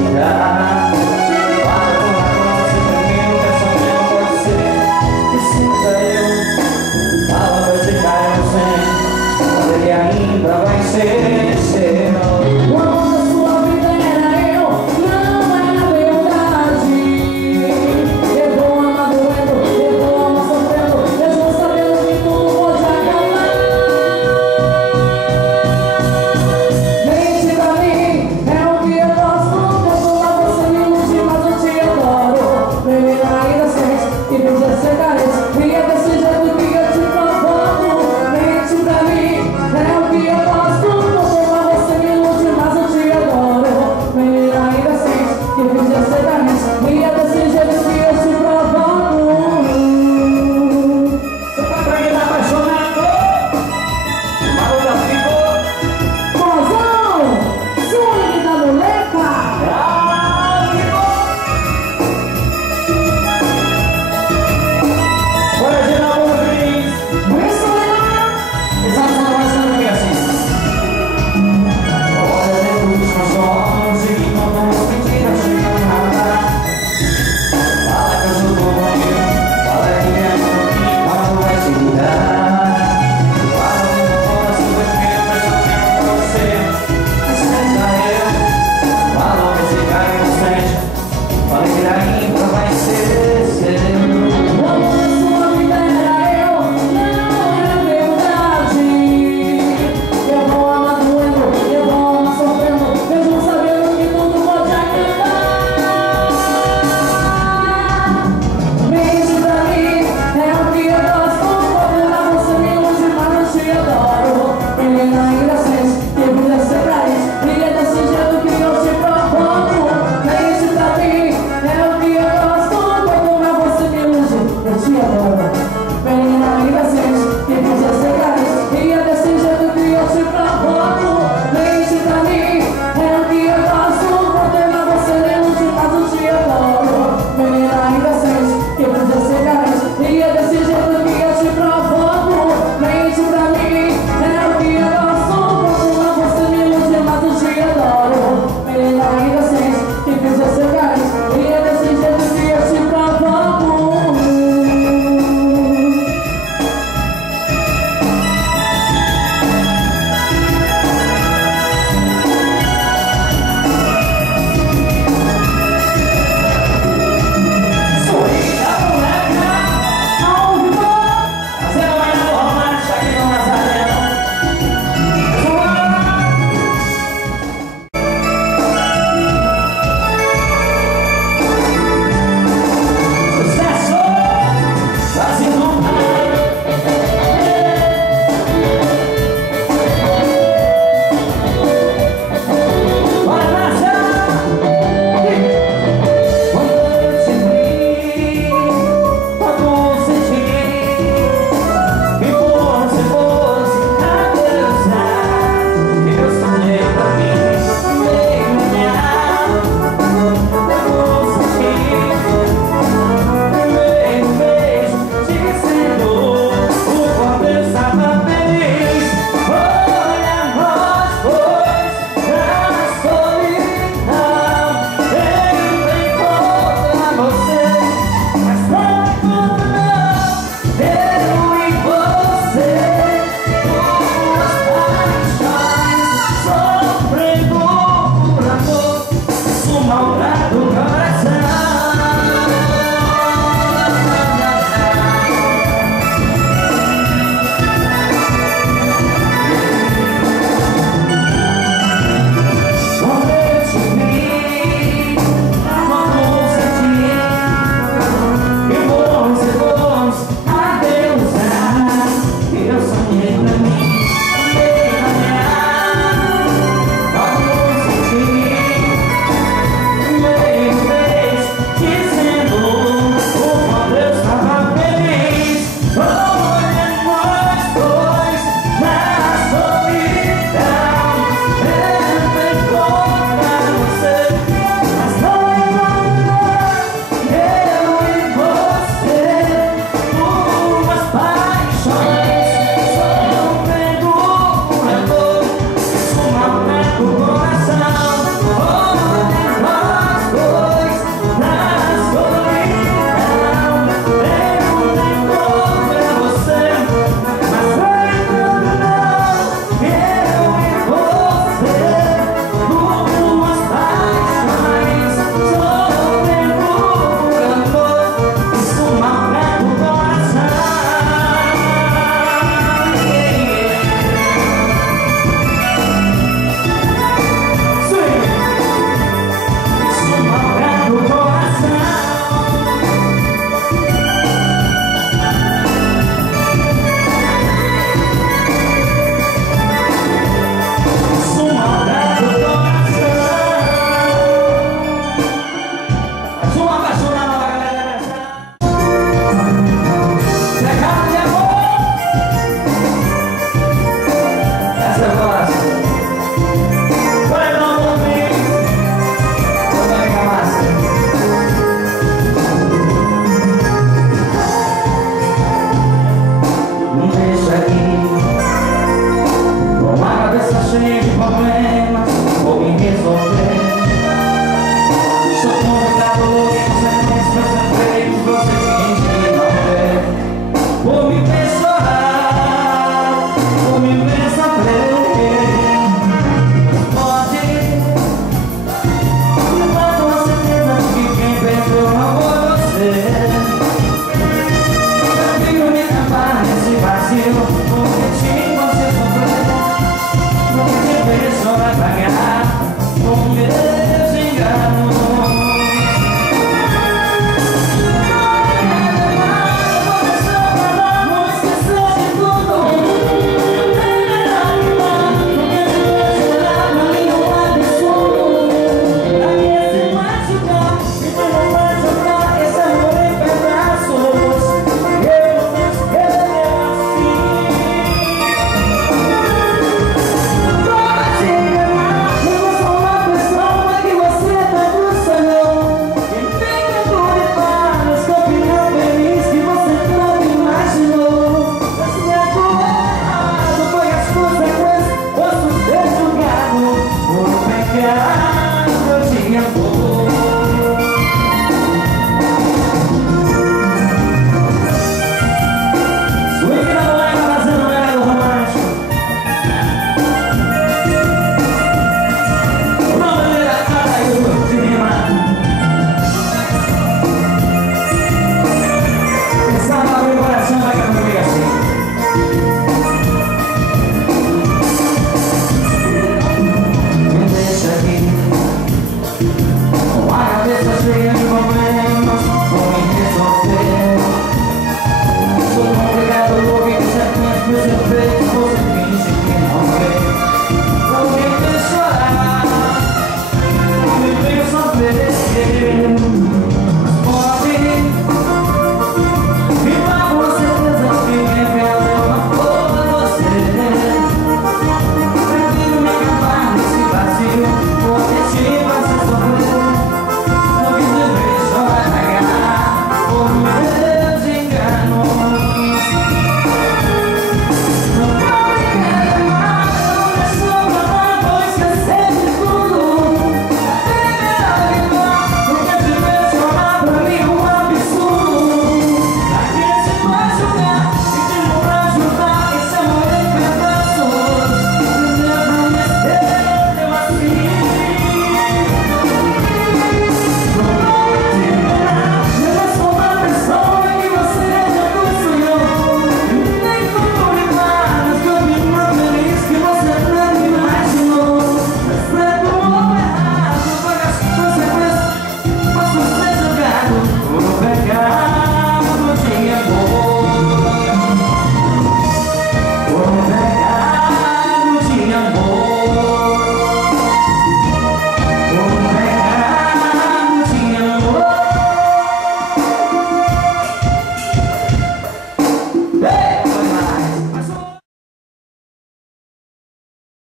seguirá. Para com a se termina, o pensamento pode ser que sinta eu. Fala, vai ficar inocente, mas ele ainda vai ser seu. O amor da sua vida era eu, não era verdade. Eu vou amar doendo, eu vou amar sofrendo, mesmo sabendo que tudo pode acabar. Mente pra mim, é o que eu gosto. Quando lá você me ilude, mas eu te adoro. Menina inocente, que podia ser carente, e é desse jeito que eu te provoco. Mente pra mim, é o que eu gosto. Quando lá você me ilude, mas eu te adoro. Menina inocente, que podia ser carente, e é desse jeito que eu te provoco. Seu patrão tá apaixonado, Maruda ficou. Mozão, swing da moleca. Bora de namoro feliz. Isso é Exato, não vai ser ninguém assim. Olha dentro dos meus olhos e enquanto as mentiras chegam nada. Fala que eu sou tão bonito, fala que me ama pouquinho, mas não vai se mudar. Fala que meu coração foi meu, mas eu quero pra você. Senta eu, fala que esse cara inocente, fala que ele ainda vai ser seu. o amor da sua vida era eu, não era verdade. Eu vou amar doendo, eu vou amar sofrendo, mesmo sabendo que tudo pode acabar. Mente pra mim, é o que eu gosto. Quando lá você me ilude, mas eu te adoro. Menina inocente, que podia ser carente, e é desse jeito que eu te provoco. Mente pra mim, é o que eu gosto. Quando lá você me ilude, eu te adoro. Menina inocente, que podia ser carente, e é desse jeito que eu te provoco. Mente pra mim, é o que eu gosto. Quando lá você me ilude, mas eu te adoro. Menina inocente, que podia ser carente, e é desse jeito que eu te provoco. Mente pra mim, é o que eu gosto. Quando lá você me ilude, mas eu te adoro. Menina inocente, que podia ser carente, e é desse jeito que eu te provoco. Sorriso da moleca, Ao vivo, fazendo mais do romântico aqui no Nazareno. Sucesso! Fazendo um bora dançar! Quando eu te vi, quando senti que você fosse a deusa que eu sonhei pra mim, veio olhar. Eu senti, veio um beijo dizendo o quanto eu estava feliz. Olha nós dois na solidão. Ele vem contra você, mas não tudo não. Eu e você, duas paixões, sofrendo por amor, um malgrado.